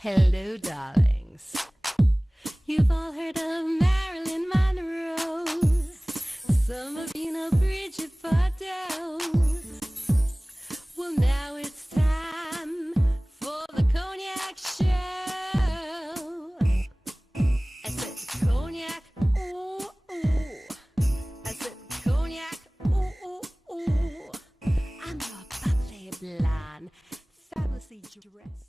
Hello, darlings. You've all heard of Marilyn Monroe. Some of you know Bridget Bardot. Well, now it's time for the Cognac Show. I said Cognac, ooh, ooh. I said Cognac, ooh, ooh, ooh. I'm your bubbly blonde, fabulously dressed.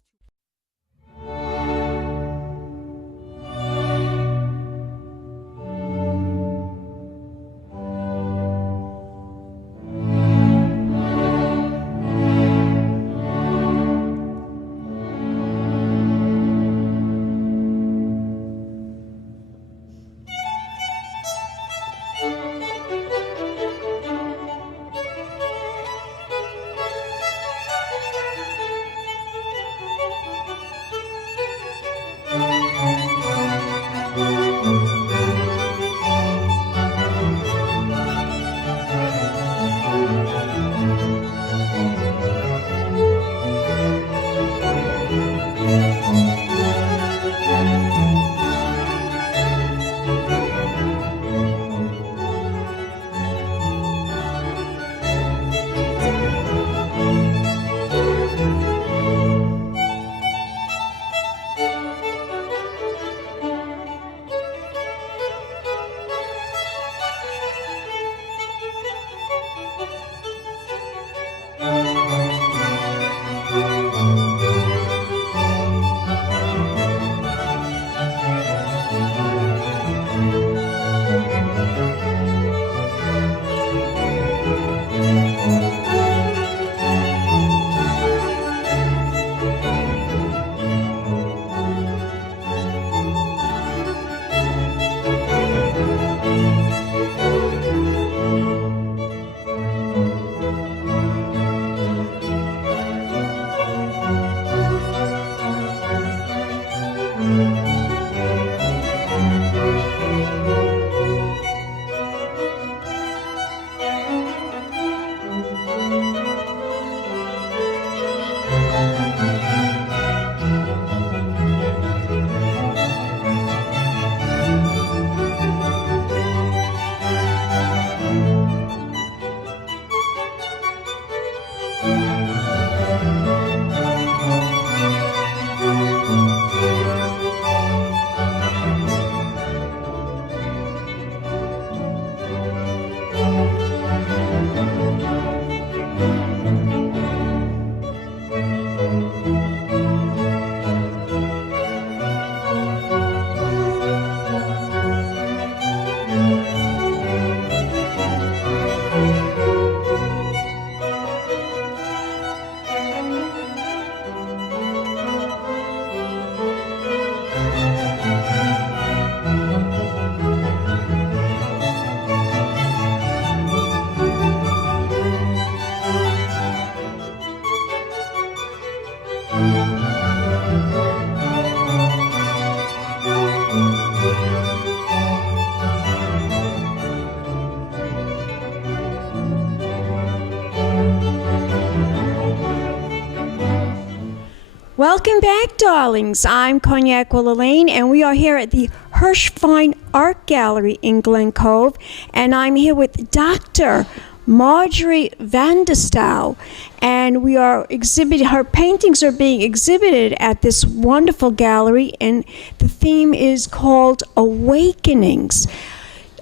Welcome back, darlings. I'm Cognac Wellerlane, and we are here at the Hersh Fine Art Gallery in Glen, Cove, and I'm here with Dr. Marjorie van der Stouwe, and we are exhibiting, her paintings are being exhibited at this wonderful gallery, and the theme is called Awakenings.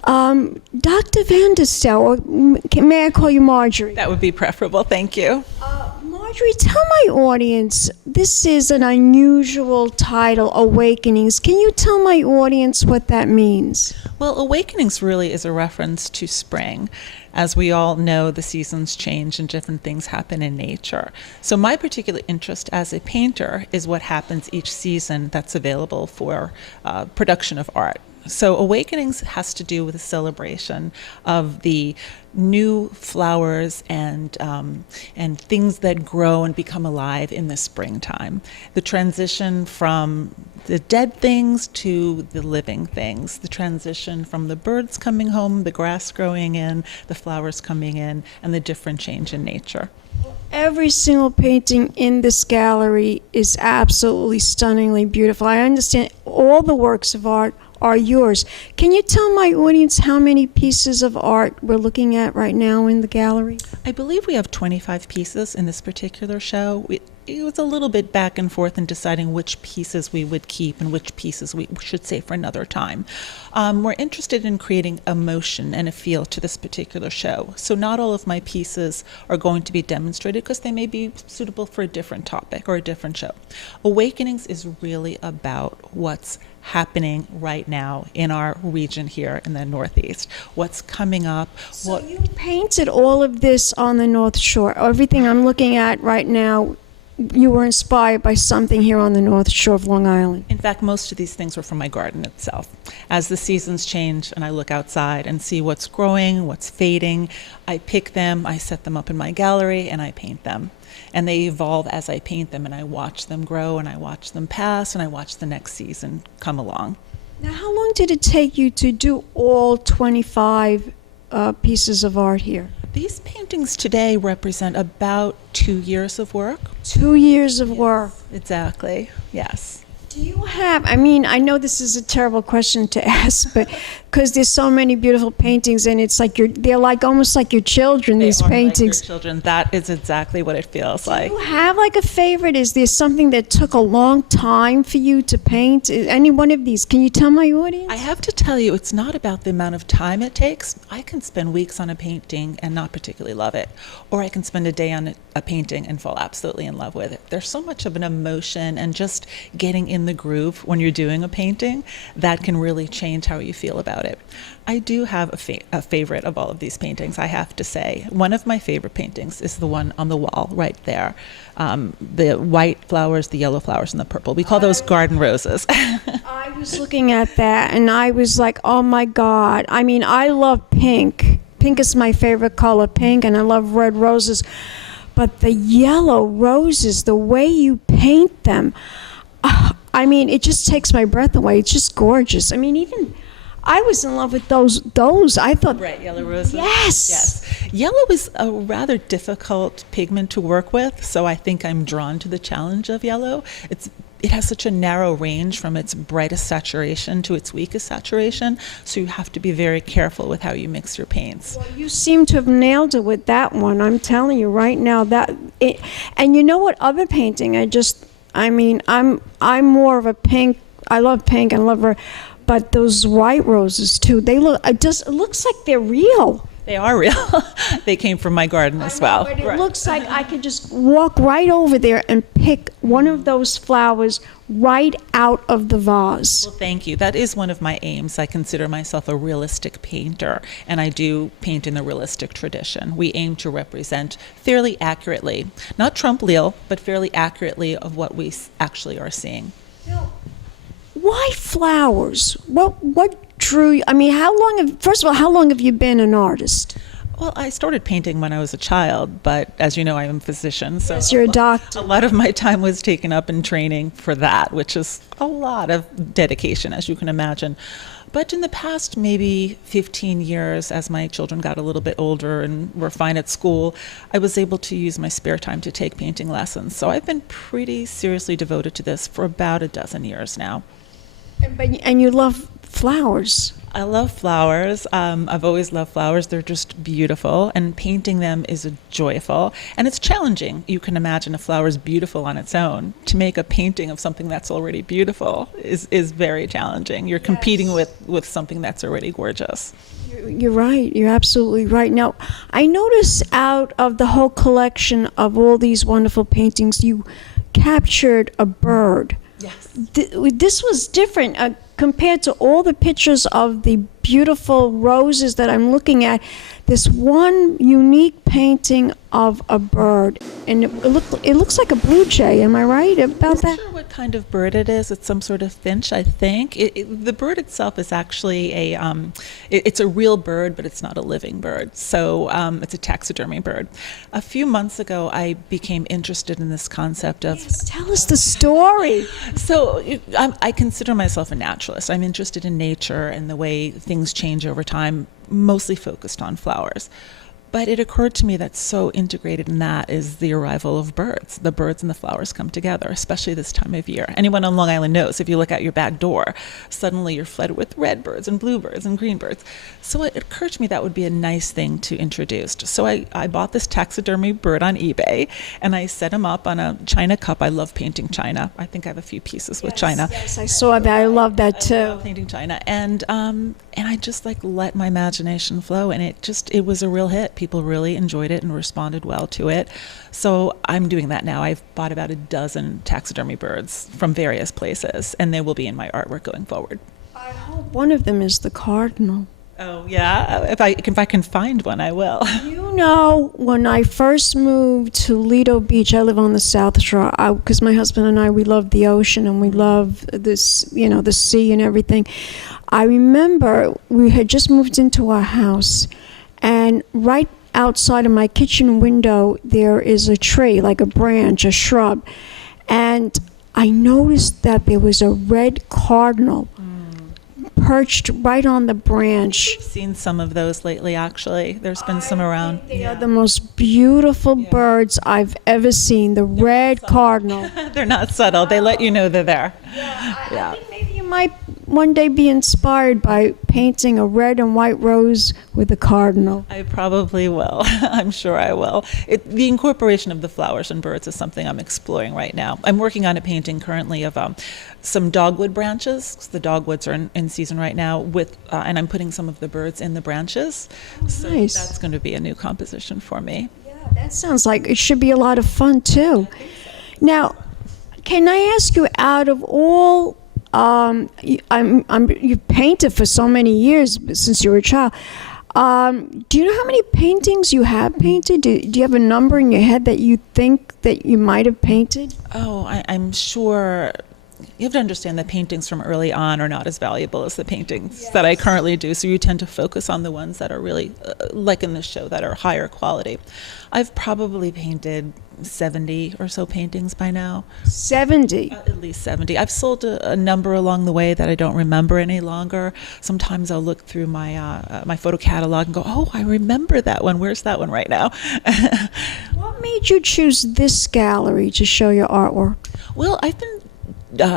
Dr. van der Stouwe, may I call you Marjorie? That would be preferable, thank you. Marjorie, tell my audience, this is an unusual title, Awakenings. Can you tell my audience what that means? Well, Awakenings really is a reference to spring. As we all know, the seasons change and different things happen in nature. So my particular interest as a painter is what happens each season that's available for production of art. So Awakenings has to do with a celebration of the new flowers and things that grow and become alive in the springtime. The transition from the dead things to the living things. The transition from the birds coming home, the grass growing in, the flowers coming in, and the different change in nature. Every single painting in this gallery is absolutely stunningly beautiful. I understand all the works of art are yours. Can you tell my audience how many pieces of art we're looking at right now in the gallery? I believe we have 25 pieces in this particular show. It was a little bit back and forth in deciding which pieces we would keep and which pieces we should save for another time. We're interested in creating emotion and a feel to this particular show. So not all of my pieces are going to be demonstrated because they may be suitable for a different topic or a different show. Awakenings is really about what's happening right now in our region here in the Northeast. What's coming up. So you painted all of this on the North Shore. Everything I'm looking at right now, you were inspired by something here on the North Shore of Long Island. In fact, most of these things were from my garden itself. As the seasons change and I look outside and see what's growing, what's fading, I pick them, I set them up in my gallery, and I paint them. And they evolve as I paint them, and I watch them grow, and I watch them pass, and I watch the next season come along. Now, how long did it take you to do all 25 pieces of art here? These paintings today represent about 2 years of work. 2 years of work. Exactly, yes. Do you have, I mean, I know this is a terrible question to ask, but because there's so many beautiful paintings, and it's like they're like almost like your children, these paintings. Like your children. That is exactly what it feels like. Do you have like a favorite? Is there something that took a long time for you to paint? Any one of these? Can you tell my audience? I have to tell you, it's not about the amount of time it takes. I can spend weeks on a painting and not particularly love it. Or I can spend a day on a painting and fall absolutely in love with it. There's so much of an emotion and just getting in the groove when you're doing a painting that can really change how you feel about it. I do have a favorite of all of these paintings, I have to say. One of my favorite paintings is the one on the wall right there. The white flowers, the yellow flowers, and the purple. We call those garden roses. I was looking at that and I was like, oh my God. I mean, I love pink. Pink is my favorite color, pink, and I love red roses. But the yellow roses, the way you paint them, I mean, it just takes my breath away. It's just gorgeous. I mean, even I was in love with those. I thought. Right, yellow roses. Yes. Yes. Yellow is a rather difficult pigment to work with, so I think I'm drawn to the challenge of yellow. It has such a narrow range from its brightest saturation to its weakest saturation, so you have to be very careful with how you mix your paints. Well, you seem to have nailed it with that one. I'm telling you right now and you know what other painting? I'm more of a pink. I love pink and love red, but those white roses too. It looks like they're real. They are real. They came from my garden as well. But it looks like I could just walk right over there and pick one of those flowers right out of the vase. Well, thank you. That is one of my aims. I consider myself a realistic painter, and I do paint in the realistic tradition. We aim to represent fairly accurately, not Trump Lille, but fairly accurately of what we actually are seeing. Why flowers? What drew you? I mean, first of all, how long have you been an artist? Well, I started painting when I was a child, but as you know, I am a physician, so yes, you're a doctor. A lot of my time was taken up in training for that, which is a lot of dedication, as you can imagine. But in the past maybe 15 years, as my children got a little bit older and were fine at school, I was able to use my spare time to take painting lessons. So I've been pretty seriously devoted to this for about a dozen years now. And you love flowers. I love flowers. I've always loved flowers. They're just beautiful, and painting them is joyful. And it's challenging. You can imagine a flower is beautiful on its own. To make a painting of something that's already beautiful is very challenging. You're competing with something that's already gorgeous. You're right. You're absolutely right. Now, I notice out of the whole collection of all these wonderful paintings, you captured a bird. Yes. This was different compared to all the pictures of the beautiful roses that I'm looking at. This one unique painting of a bird, and it looks like a blue jay. Am I right about that? I'm not sure what kind of bird it is. It's some sort of finch, I think. The bird itself is actually it's a real bird, but it's not a living bird. So it's a taxidermy bird. A few months ago, I became interested in this concept of... Yes, tell us the story. So I consider myself a naturalist. I'm interested in nature and the way things change over time, mostly focused on flowers. But it occurred to me that so integrated in that is the arrival of birds. The birds and the flowers come together, especially this time of year. Anyone on Long Island knows if you look out your back door, suddenly you're flooded with red birds and bluebirds and green birds. So it occurred to me that would be a nice thing to introduce. So I bought this taxidermy bird on eBay, and I set him up on a china cup. I love painting china. I think I have a few pieces with china. Yes, I saw that. I love that too. I love painting china. And I just like let my imagination flow, and it was a real hit. People really enjoyed it and responded well to it. So I'm doing that now. I've bought about a dozen taxidermy birds from various places, and they will be in my artwork going forward. I hope one of them is the cardinal. Oh yeah, if I can find one, I will. You know, when I first moved to Lido Beach, I live on the South Shore, because my husband and I, we love the ocean and we love this, the sea and everything. I remember we had just moved into our house, and right outside of my kitchen window, there is a tree, like a branch, a shrub, and I noticed that there was a red cardinal perched right on the branch. I've seen some of those lately, actually. There's been some around. They are the most beautiful birds I've ever seen, the red cardinal. They're not subtle. They let you know they're there. I think maybe you might one day be inspired by painting a red and white rose with a cardinal. I probably will. I'm sure I will. The incorporation of the flowers and birds is something I'm exploring right now. I'm working on a painting currently of some dogwood branches, 'cause the dogwoods are in season right now, and I'm putting some of the birds in the branches. So nice. That's going to be a new composition for me. Yeah, that sounds like it should be a lot of fun too. Now, can I ask you, out of all, you've painted for so many years since you were a child. Do you know how many paintings you have painted? Do you have a number in your head that you think that you might have painted? Oh, I'm sure. You have to understand that paintings from early on are not as valuable as the paintings that I currently do, so you tend to focus on the ones that are really, like in this show, that are higher quality. I've probably painted 70 or so paintings by now. 70? At least 70. I've sold a number along the way that I don't remember any longer. Sometimes I'll look through my photo catalog and go, oh, I remember that one. Where's that one right now? What made you choose this gallery to show your artwork? Well, I've been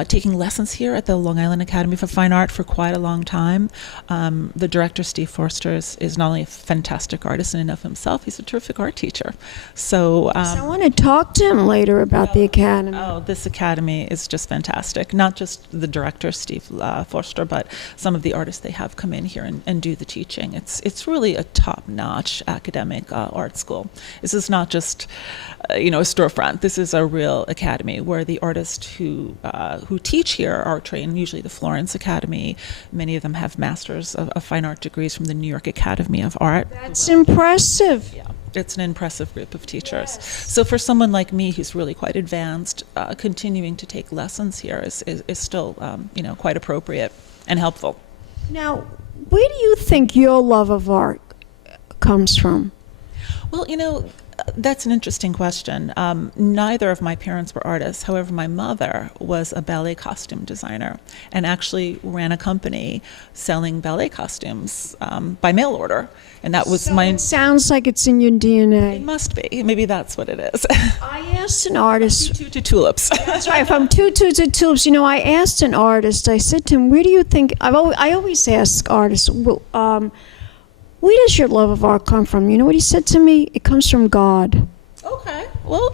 taking lessons here at the Long Island Academy for Fine Art for quite a long time. The director, Steve Forster, is not only a fantastic artist in and of himself, he's a terrific art teacher. So I want to talk to him later about the Academy. Oh, this Academy is just fantastic. Not just the director, Steve Forster, but some of the artists they have come in here and do the teaching. It's really a top-notch academic art school. This is not just a storefront. This is a real academy where the artists who teach here are trained, usually the Florence Academy. Many of them have masters of fine art degrees from the New York Academy of Art. That's impressive. Yeah, it's an impressive group of teachers. Yes. So for someone like me who's really quite advanced, continuing to take lessons here is still quite appropriate and helpful. Now, where do you think your love of art comes from? Well, that's an interesting question. Neither of my parents were artists. However, my mother was a ballet costume designer and actually ran a company selling ballet costumes by mail order. And that was It sounds like it's in your DNA. It must be. Maybe that's what it is. I asked an artist. Two tulips. That's right. From two tulips. I asked an artist. I said to him, "Where do you think?" I always ask artists, where does your love of art come from? You know what he said to me? It comes from God. Okay. Well,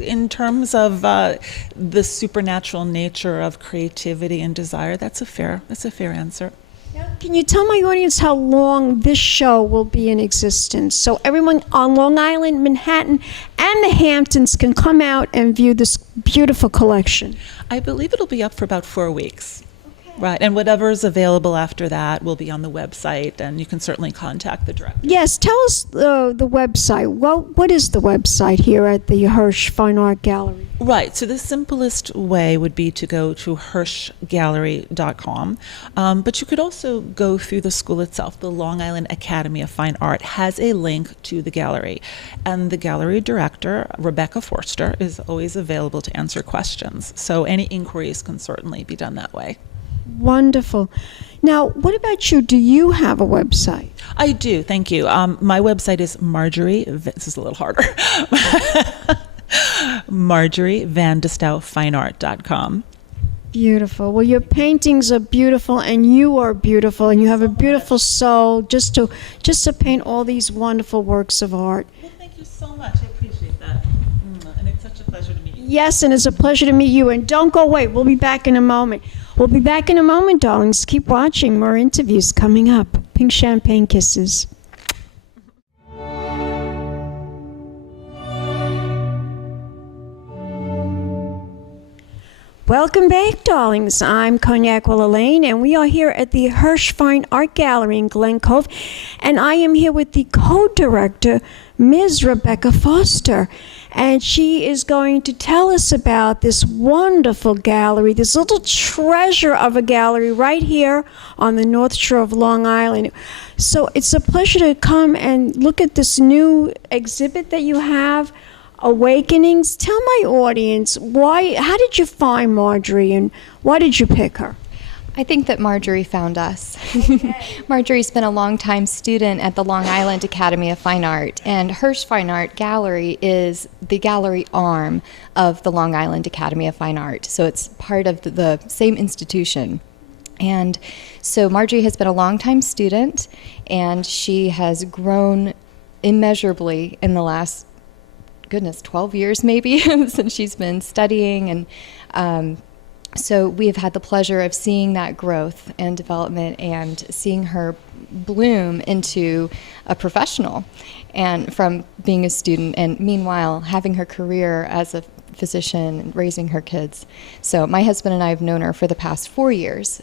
in terms of the supernatural nature of creativity and desire, that's a fair answer. Can you tell my audience how long this show will be in existence, so everyone on Long Island, Manhattan, and the Hamptons can come out and view this beautiful collection? I believe it'll be up for about 4 weeks. Right, and whatever is available after that will be on the website, and you can certainly contact the director. Yes, tell us the website. Well, what is the website here at the Hersh Fine Art Gallery? Right, so the simplest way would be to go to hershgallery.com, but you could also go through the school itself. The Long Island Academy of Fine Art has a link to the gallery, and the gallery director, Rebecca Forster, is always available to answer questions, so any inquiries can certainly be done that way. Wonderful. Now, what about you? Do you have a website? I do, thank you. My website is Marjorie, this is a little harder, MarjorieVanDestouwFineArt.com. Beautiful. Well, your paintings are beautiful, and you are beautiful, and you have a beautiful soul just to paint all these wonderful works of art. Well, thank you so much. I appreciate that. And it's such a pleasure to meet you. Yes, and it's a pleasure to meet you. And don't go away. We'll be back in a moment. We'll be back in a moment, darlings. Keep watching. More interviews coming up. Pink champagne kisses. Welcome back, darlings. I'm Cognac Wellerlane, and we are here at the Hersh Fine Art Gallery in Glen Cove, and I am here with the co-director, Ms. Rebecca Forster, and she is going to tell us about this wonderful gallery, this little treasure of a gallery right here on the North Shore of Long Island. So it's a pleasure to come and look at this new exhibit that you have, Awakenings. Tell my audience, how did you find Marjorie, and why did you pick her? I think that Marjorie found us. Marjorie's been a long-time student at the Long Island Academy of Fine Art, and Hersh Fine Art Gallery is the gallery arm of the Long Island Academy of Fine Art, so it's part of the same institution. And so Marjorie has been a long-time student, and she has grown immeasurably in the last 12 years maybe since she's been studying, and so we've had the pleasure of seeing that growth and development and seeing her bloom into a professional, and from being a student and meanwhile having her career as a physician and raising her kids. So my husband and I have known her for the past 4 years.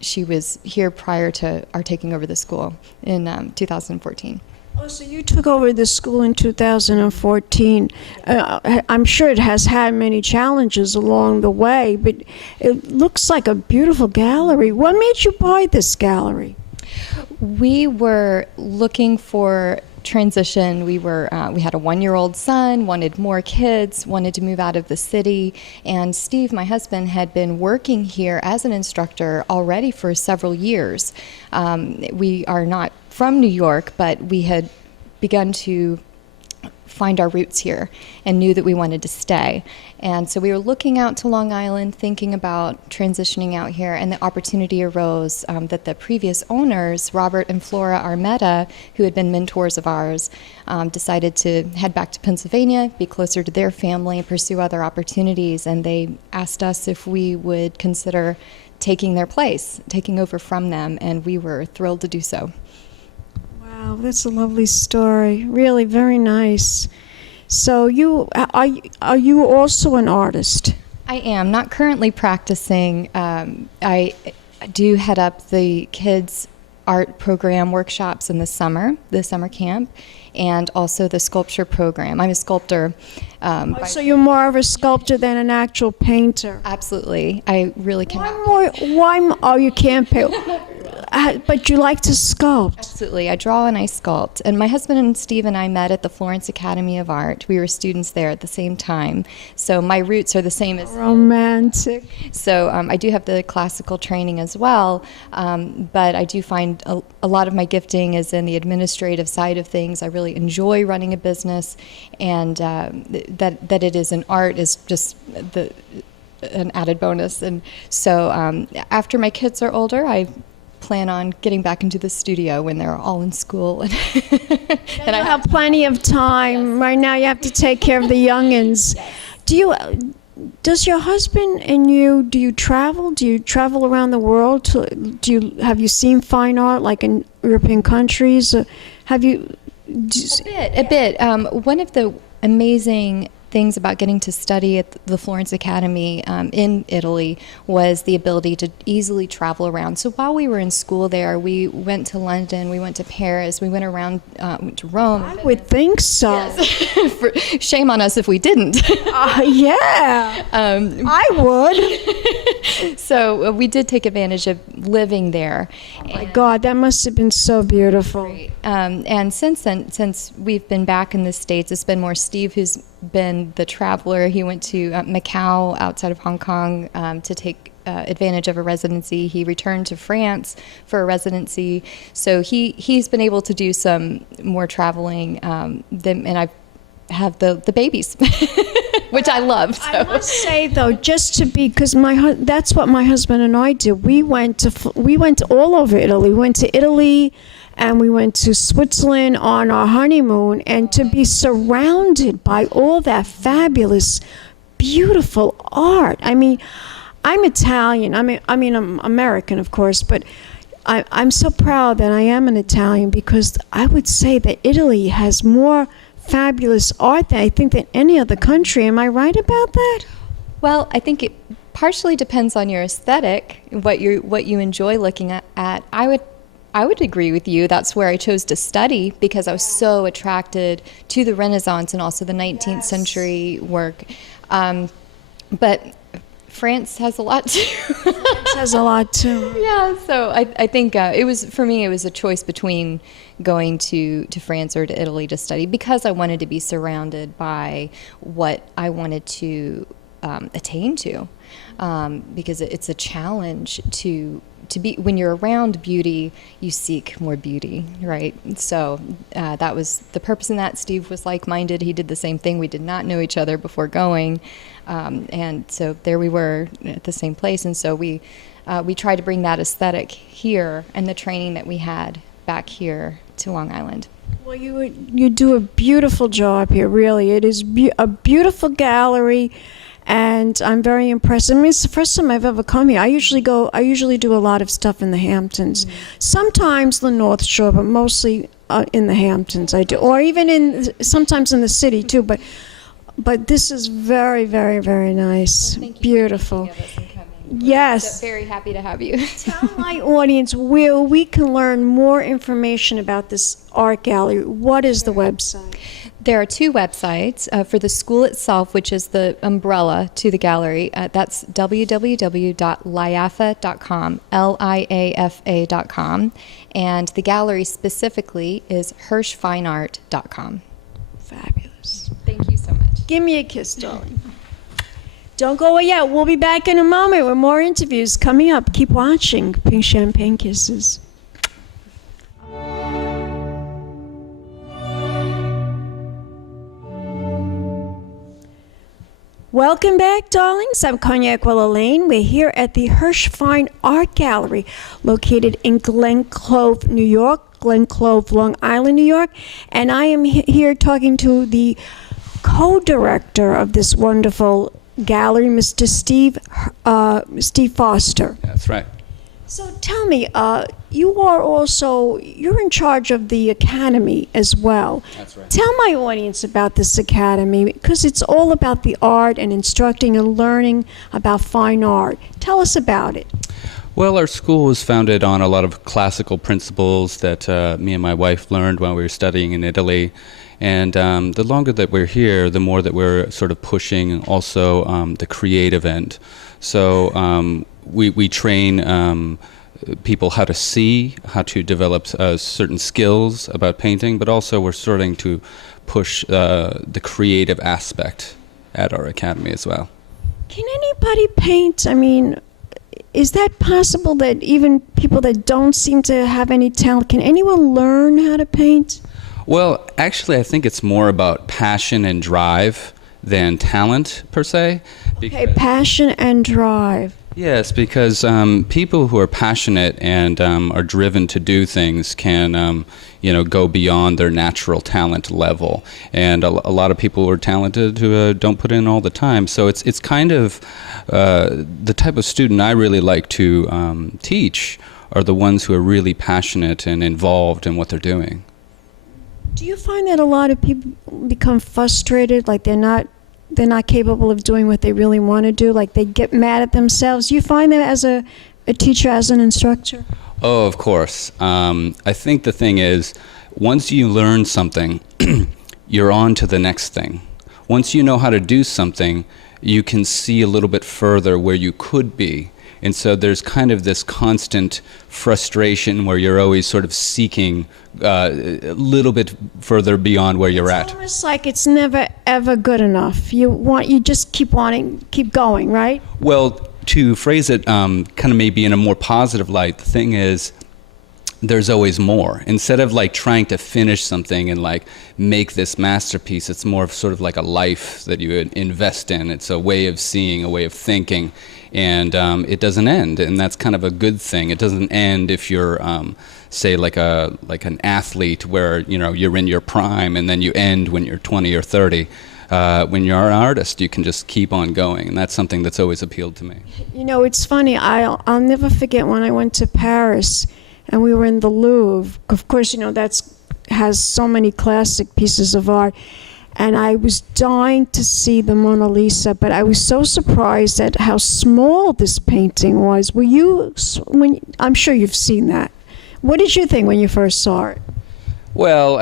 She was here prior to our taking over the school in 2014. Oh, so you took over the school in 2014. I'm sure it has had many challenges along the way, but it looks like a beautiful gallery. What made you buy this gallery? We were looking for transition. We had a 1-year-old son, wanted more kids, wanted to move out of the city, and Steve, my husband, had been working here as an instructor already for several years. We are not from New York, but we had begun to find our roots here and knew that we wanted to stay. And so we were looking out to Long Island, thinking about transitioning out here, and the opportunity arose that the previous owners, Robert and Flora Armetta, who had been mentors of ours, decided to head back to Pennsylvania, be closer to their family, and pursue other opportunities. And they asked us if we would consider taking their place, taking over from them, and we were thrilled to do so. Wow, that's a lovely story. Really very nice. So are you also an artist? I am, not currently practicing. I do head up the kids' art program workshops in the summer camp, and also the sculpture program. I'm a sculptor. So you're more of a sculptor than an actual painter? Absolutely. I really cannot. You can't paint. But you like to sculpt? Absolutely. I draw and I sculpt. And my husband and Steve and I met at the Florence Academy of Art. We were students there at the same time. So my roots are the same as... Romantic. So I do have the classical training as well, but I do find a lot of my gifting is in the administrative side of things. I really enjoy running a business, and that it is an art is just an added bonus. And so after my kids are older, I plan on getting back into the studio when they're all in school. And I have plenty of time. Yes. Right now you have to take care of the youngins. Yes. Does your husband and you, do you travel? Do you travel around the world? Have you seen fine art like in European countries? Have you? A bit. One of the amazing things about getting to study at the Florence Academy in Italy was the ability to easily travel around. So while we were in school there, we went to London, we went to Paris, we went around to Rome. I would think so. Yes. Shame on us if we didn't. Yeah, I would. So we did take advantage of living there. Oh my God, that must have been so beautiful. And since then, since we've been back in the States, it's been more Steve who's been the traveler. He went to Macau outside of Hong Kong to take advantage of a residency. He returned to France for a residency, so he's been able to do some more traveling. And I have the babies, which I love. So. I must say though, just to be, because that's what my husband and I did. We went all over Italy. We went to Italy, and we went to Switzerland on our honeymoon, and to be surrounded by all that fabulous, beautiful art. I mean, I'm Italian. I mean, I'm American, of course, but I'm so proud that I am an Italian, because I would say that Italy has more fabulous art than I think than any other country. Am I right about that? Well, I think it partially depends on your aesthetic, what you enjoy looking at. I would agree with you. That's where I chose to study, because I was so attracted to the Renaissance and also the 19th century work. But France has a lot too. France has a lot too. Yeah, so I think for me it was a choice between going to France or to Italy to study, because I wanted to be surrounded by what I wanted to attain to, because it's a challenge to be, when you're around beauty, you seek more beauty, right? So that was the purpose in that. Steve was like-minded. He did the same thing. We did not know each other before going, and so there we were at the same place. And so we tried to bring that aesthetic here and the training that we had back here to Long Island. Well, you do a beautiful job here, really. It is a beautiful gallery, and I'm very impressed. I mean, it's the first time I've ever come here. I usually do a lot of stuff in the Hamptons. Mm-hmm. Sometimes the North Shore, but mostly in the Hamptons I do, or even sometimes in the city too. But this is very, very, very nice. Well, thank you. Beautiful. Yes. So very happy to have you. Tell my audience where we can learn more information about this art gallery. What is the website? There are two websites for the school itself, which is the umbrella to the gallery. That's www.liafa.com, liafa.com, and the gallery specifically is hershfineart.com. Fabulous. Thank you so much. Give me a kiss, darling. Don't go away yet. We'll be back in a moment with more interviews coming up. Keep watching Pink Champagne Kisses. Welcome back, darlings. I'm Cognac Wellerlane. We're here at the Hersh Fine Art Gallery, located in Glen, Cove, New York, Glen Cove, Long Island, New York. And I am here talking to the co-director of this wonderful gallery, Mr. Steve Forster. That's right. So tell me, you're in charge of the academy as well. That's right. Tell my audience about this academy, because it's all about the art and instructing and learning about fine art. Tell us about it. Well, our school was founded on a lot of classical principles that me and my wife learned while we were studying in Italy. And the longer that we're here, the more that we're sort of pushing also the creative end. So we train people how to see, how to develop certain skills about painting, but also we're starting to push the creative aspect at our academy as well. Can anybody paint? I mean, is that possible that even people that don't seem to have any talent, can anyone learn how to paint? Well, actually, I think it's more about passion and drive than talent, per se. Okay, passion and drive. Yes, because people who are passionate and are driven to do things can, go beyond their natural talent level. And a lot of people who are talented who don't put in all the time. So it's kind of the type of student I really like to teach are the ones who are really passionate and involved in what they're doing. Do you find that a lot of people become frustrated, like they're not capable of doing what they really want to do, like they get mad at themselves? Do you find that as a teacher, as an instructor? Oh, of course. I think the thing is, once you learn something, you're on to the next thing. Once you know how to do something, you can see a little bit further where you could be. And so there's kind of this constant frustration where you're always sort of seeking a little bit further beyond where you're at. It's almost like it's never ever good enough. You just keep going, right? Well, to phrase it kind of maybe in a more positive light, the thing is, there's always more. Instead of like trying to finish something and like make this masterpiece, it's more of sort of like a life that you invest in. It's a way of seeing, a way of thinking, and it doesn't end, and that's kind of a good thing. It doesn't end if you're say like an athlete where you're in your prime and then you end when you're 20 or 30. When you're an artist, you can just keep on going, and that's something that's always appealed to me. It's funny. I'll never forget when I went to Paris and we were in the Louvre. Of course, that's has so many classic pieces of art. And I was dying to see the Mona Lisa, but I was so surprised at how small this painting was. I'm sure you've seen that. What did you think when you first saw it? Well,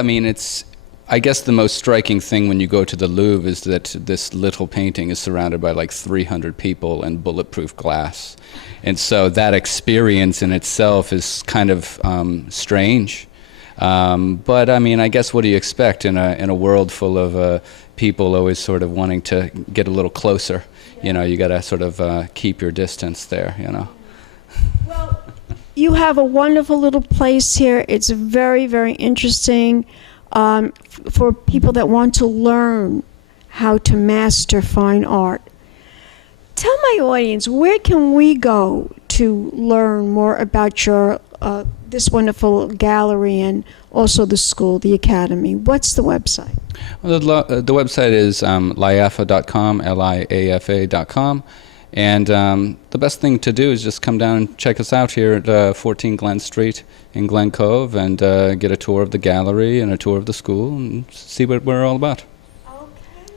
I guess the most striking thing when you go to the Louvre is that this little painting is surrounded by like 300 people and bulletproof glass. And so that experience in itself is kind of strange. But I guess what do you expect in a world full of people always sort of wanting to get a little closer? You got to sort of keep your distance there, Well, you have a wonderful little place here. It's very, very interesting for people that want to learn how to master fine art. Tell my audience, where can we go to learn more about your this wonderful gallery and also the school, the academy? What's the website? Well, the website is liafa.com, liafa.com. And the best thing to do is just come down and check us out here at 14 Glen Street in Glen Cove and get a tour of the gallery and a tour of the school and see what we're all about. Okay.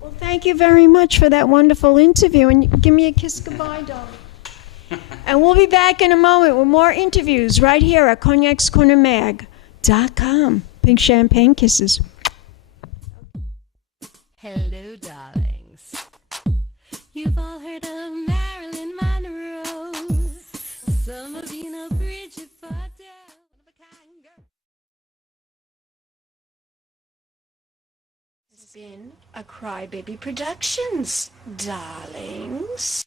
Well, thank you very much for that wonderful interview. And give me a kiss goodbye, darling. And we'll be back in a moment with more interviews right here at cognacscornermag.com. Pink champagne kisses. Hello, darlings. You've all heard of Marilyn Monroe. Some of you know Bridget Fonda. This has been a Crybaby Productions, darlings.